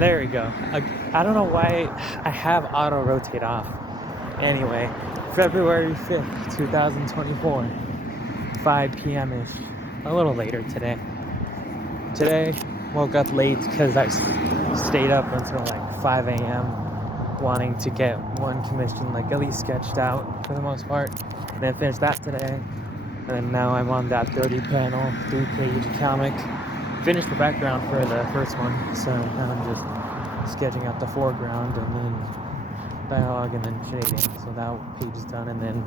There we go. I don't know why I have auto rotate off. Anyway, February 5th, 2024, 5 p.m. ish. A little later today. Today, woke up late because I stayed up until like 5 a.m. wanting to get one commission, like at least sketched out for the most part. And then finished that today. And then now I'm on that 30 panel, 3-page comic. Finished the background for the first one, so now I'm just sketching out the foreground and then dialogue and then shading. So that page is done, and then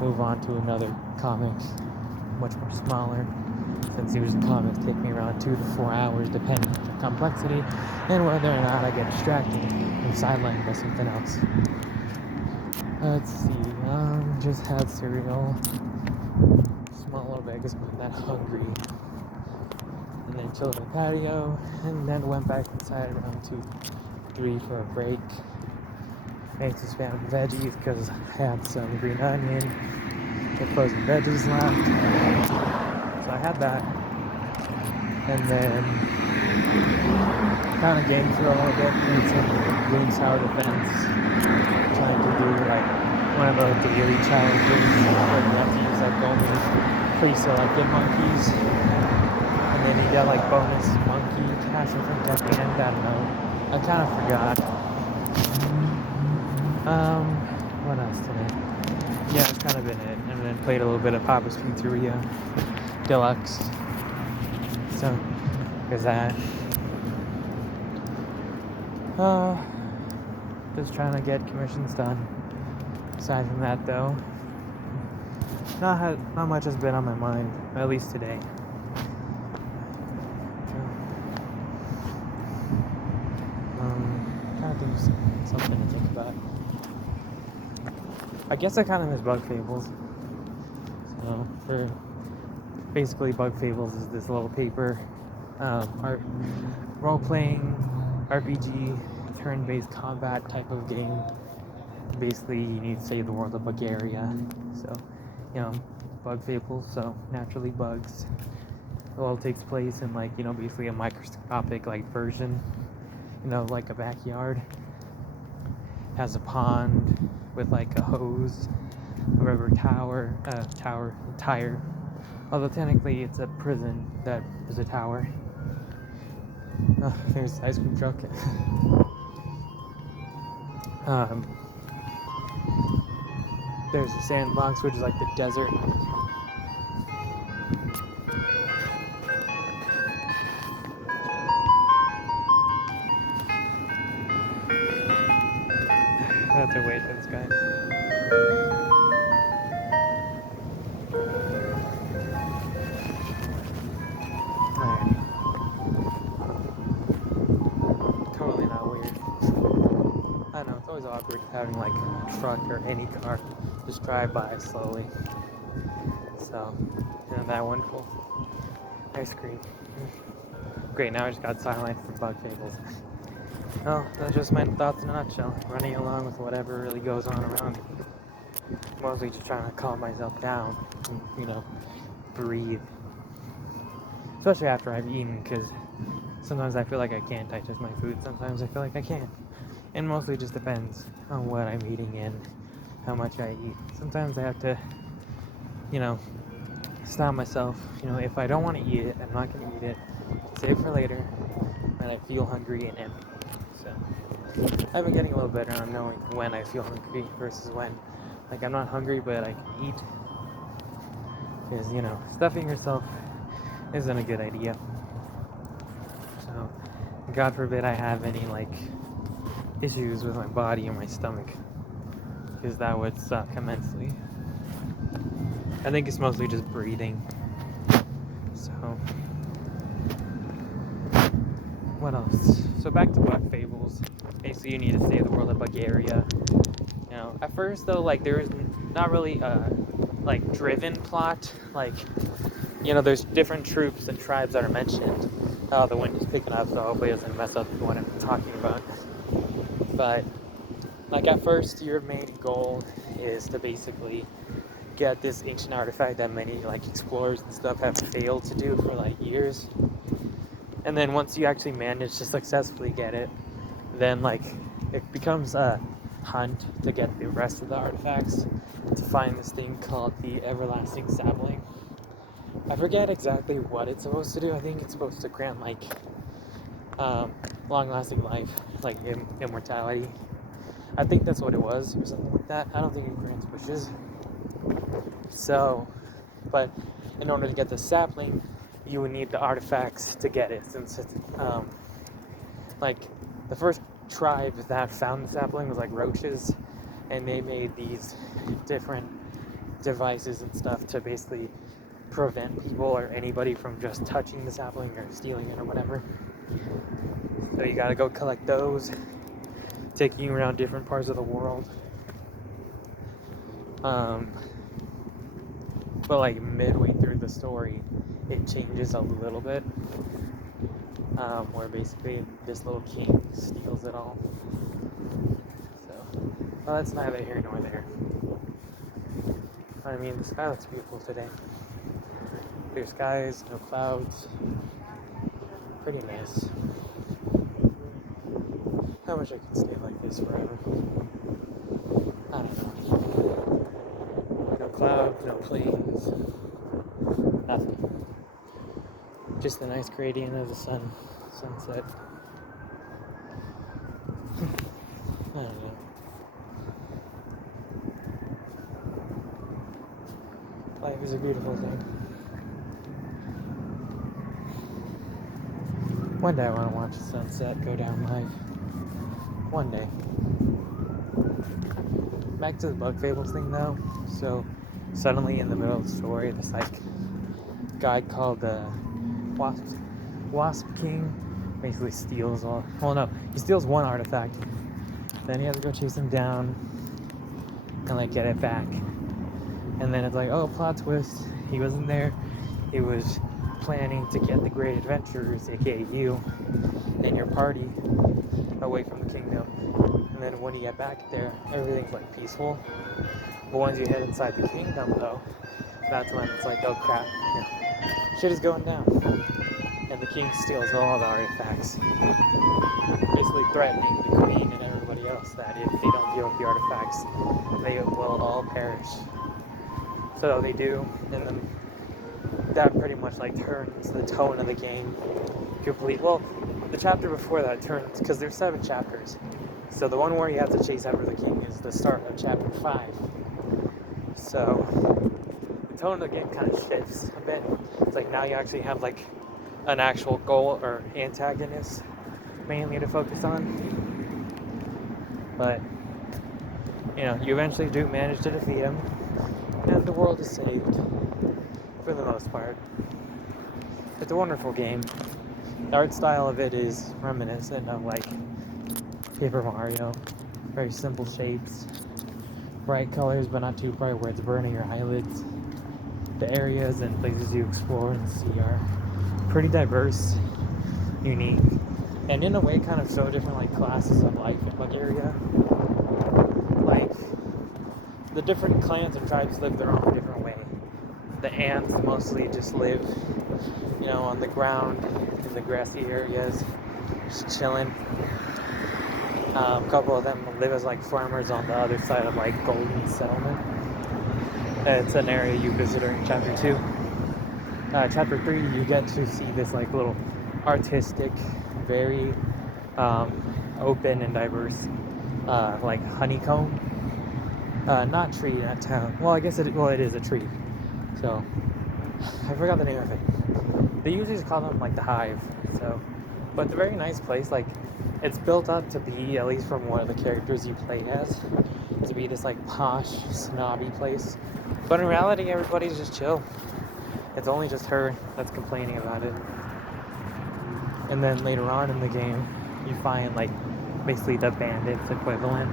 move on to another comic, much more smaller. Since usually comics take me around 2 to 4 hours, depending on the complexity and whether or not I get distracted and sidelined by something else. Let's see. Just had cereal. Small little bit because I'm not that hungry. And then chilled on the patio, and then went back inside around 2, 3 for a break. Made some spam veggies because I had some green onion with frozen veggies left. So I had that. And then kind of gamed for a little bit, made some green sour defense, trying to do like one of the daily challenges where you have to use like only pre-selected monkeys. And then you get like bonus monkey cash I think at the end. I don't know. I kind of forgot. What else today? Yeah, that's kind of been it. And then played a little bit of Papa's Pizzeria Deluxe. So, there's that. Just trying to get commissions done. Aside from that, though, not much has been on my mind, at least today. Trying to do something to think about. I guess I kind of miss Bug Fables. So, basically, Bug Fables is this little paper art role-playing RPG turn-based combat type of game. Basically, you need to save the world of Bulgaria. So, Bug Fables. So naturally, bugs. It all takes place in basically a microscopic version. Like a backyard. Has a pond with a hose, a rubber tire. Although technically it's a prison that is a tower. There's the ice cream truck. There's the sandbox, which is like the desert. I have to wait for this guy. Totally not weird. I don't know, it's always awkward having a truck or any car just drive by slowly. So, isn't that wonderful? Ice cream. Great, now I just got sidelined from Bug Fables. Well, that's just my thoughts in a nutshell. Running along with whatever really goes on around me. Mostly just trying to calm myself down and, breathe. Especially after I've eaten, because sometimes I feel like I can't digest my food. Sometimes I feel like I can. And mostly just depends on what I'm eating and how much I eat. Sometimes I have to, stop myself. If I don't want to eat it, I'm not going to eat it. Save it for later when I feel hungry and empty. So I've been getting a little better on knowing when I feel hungry versus when I'm not hungry but I can eat. Because, stuffing yourself isn't a good idea. So God forbid I have any issues with my body or my stomach, because that would suck immensely. I think it's mostly just breathing. So what else? So back to Bug Fables. Basically, you need to save the world of Bulgaria. At first though, there was not really a driven plot. There's different troops and tribes that are mentioned. Oh, the wind is picking up, so hopefully it doesn't mess up what I'm talking about. But at first, your main goal is to basically get this ancient artifact that many explorers and stuff have failed to do for years. And then once you actually manage to successfully get it, then like it becomes a hunt to get the rest of the artifacts to find this thing called the everlasting sapling. I forget exactly what it's supposed to do. I think it's supposed to grant like long-lasting life, like immortality. I think that's what it was, or something like that. I don't think it grants wishes. So, but in order to get the sapling, you would need the artifacts to get it, since it's like the first tribe that found the sapling was like roaches, and they made these different devices and stuff to basically prevent people or anybody from just touching the sapling or stealing it or whatever. So you gotta go collect those, taking you around different parts of the world. But like midway through the story, it changes a little bit, where basically this little king steals it all. So, well, that's neither here nor there. I mean, the sky looks beautiful today. Clear skies, no clouds. Pretty nice. I wish I could stay like this forever. I don't know. No clouds, no planes. Nothing. Just the nice gradient of the sunset. I don't know. Life is a beautiful thing. One day I want to watch the sunset go down live. One day. Back to the bug fables thing though. So suddenly in the middle of the story, this like guy called the Wasp King basically steals all. Well, no, he steals one artifact. Then he has to go chase him down and like get it back. And then it's like, oh, plot twist. He wasn't there. He was planning to get the great adventurers, aka you, and your party away from the kingdom. And then when you get back there, everything's like peaceful. But once you head inside the kingdom though, that's when it's like, oh crap, shit is going down. And the king steals all the artifacts, basically threatening the queen and everybody else that if they don't deal with the artifacts, they will all perish. So they do, and then that pretty much like turns the tone of the game completely. Well, the chapter before that turns, because there's 7 chapters. So the one where you have to chase after the king is the start of chapter 5. So the tone of the game kind of shifts a bit. It's like now you actually have like an actual goal or antagonist mainly to focus on. But you know, you eventually do manage to defeat him, and the world is saved for the most part. It's a wonderful game. The art style of it is reminiscent of like Paper Mario. Very simple shapes, bright colors but not too bright where it's burning your eyelids. The areas and places you explore and see are pretty diverse, unique, and in a way kind of show different like classes of life in Bulgaria. Like the different clans and tribes live their own different way. The ants mostly just live, you know, on the ground in the grassy areas, just chilling. A couple of them live as like farmers on the other side of like Golden Settlement. It's an area you visit during chapter 2. Chapter 3, you get to see this like little artistic, very open and diverse like honeycomb. Not tree, not town. Well, I guess it is a tree. So I forgot the name of it. They usually just call them like the hive. So, but it's a very nice place. Like it's built up to be, at least from one of the characters you play as, to be this like posh, snobby place. But in reality, everybody's just chill. It's only just her that's complaining about it. And then later on in the game, you find like basically the bandits equivalent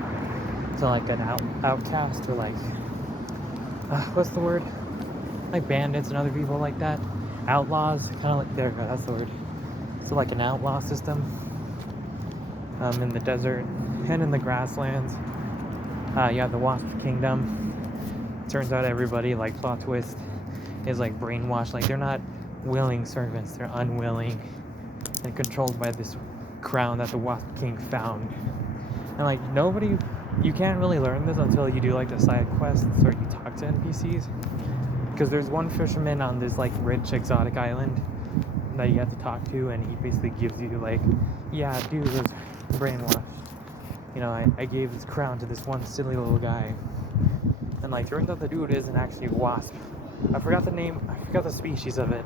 to like an outcast, or like what's the word? Like bandits and other people like that. Outlaws, kind of like, there you go, that's the word. So like an outlaw system in the desert and in the grasslands. You have the Wasp Kingdom. Turns out everybody, like plot twist, is like brainwashed. Like they're not willing servants, they're unwilling and controlled by this crown that the Wasp King found. And like you can't really learn this until you do like the side quests or you talk to NPCs. Because there's one fisherman on this like rich exotic island that you have to talk to, and he basically gives you like, yeah, dude was brainwashed. You know, I gave this crown to this one silly little guy. And like turns out the dude isn't actually a wasp. I forgot the name, I forgot the species of it.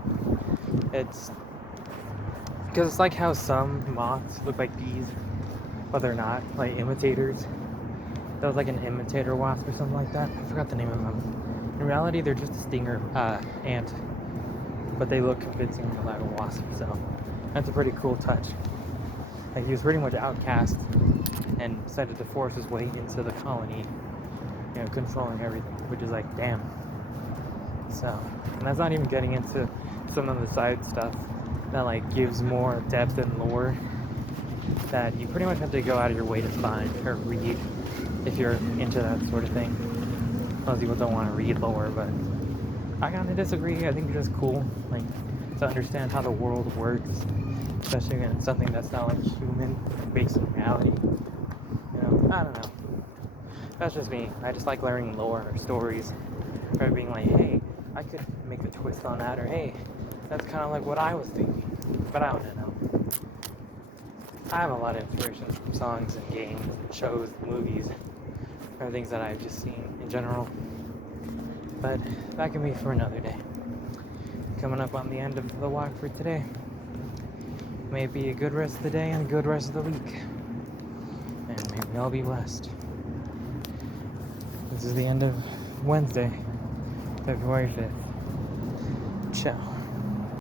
It's because it's like how some moths look like bees, but they're not, like imitators. That was like an imitator wasp or something like that. I forgot the name of them. In reality, they're just a stinger ant, but they look convincingly like a wasp, so that's a pretty cool touch. Like he was pretty much outcast and decided to force his way into the colony, you know, controlling everything, which is like, damn. So, and that's not even getting into some of the side stuff that like gives more depth and lore that you pretty much have to go out of your way to find or read if you're into that sort of thing. Most people don't want to read lore, but I kind of disagree. I think it's just cool, like, to understand how the world works, especially when it's something that's not like human, based in reality. You know, I don't know. That's just me. I just like learning lore or stories, or being like, hey, I could make a twist on that, or hey, that's kind of like what I was thinking. But I don't know. I have a lot of inspirations from songs and games and shows and movies, or things that I've just seen in general. But that can be for another day. Coming up on the end of the walk for today. May it be a good rest of the day and a good rest of the week. And may we all be blessed. This is the end of Wednesday, February 5th. Ciao.